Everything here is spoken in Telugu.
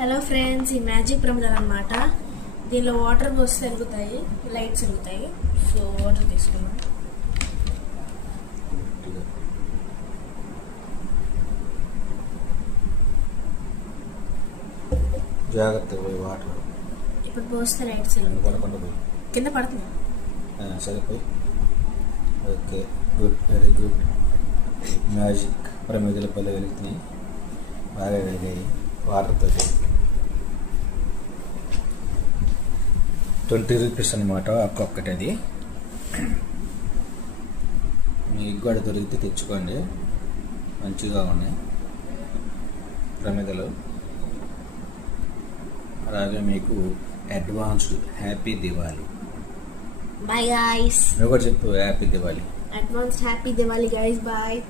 హలో ఫ్రెండ్స్, ఈ మ్యాజిక్ ప్రమిదలు అనమాట. దీనిలో వాటర్ పోస్తే వెలుగుతాయి, లైట్స్ వెలుగుతాయి. సో వాటర్ తీసుకున్నాం. జాగ్రత్తగా పోయి వాటర్ ఇప్పుడు పోస్తే లైట్స్ వెలుగుతాయి. కింద పడుతుంది. సరిపోయి. Okay, good, very good. Magic ప్రమిదల పల్లె వెలుగుతున్నాయి, బాగా వెలిగాయి. వాటర్తో 20 రూపీస్ అనమాట ఒక్కొక్కటి. అది మీకు కూడా దొరికితే తెచ్చుకోండి, మంచిగా ఉన్నాయి ప్రమిదలు. అలాగే మీకు advanced happy Diwali. Bye guys. నువ్వు కూడా చెప్పు happy Diwali. Advance happy Diwali guys. Bye.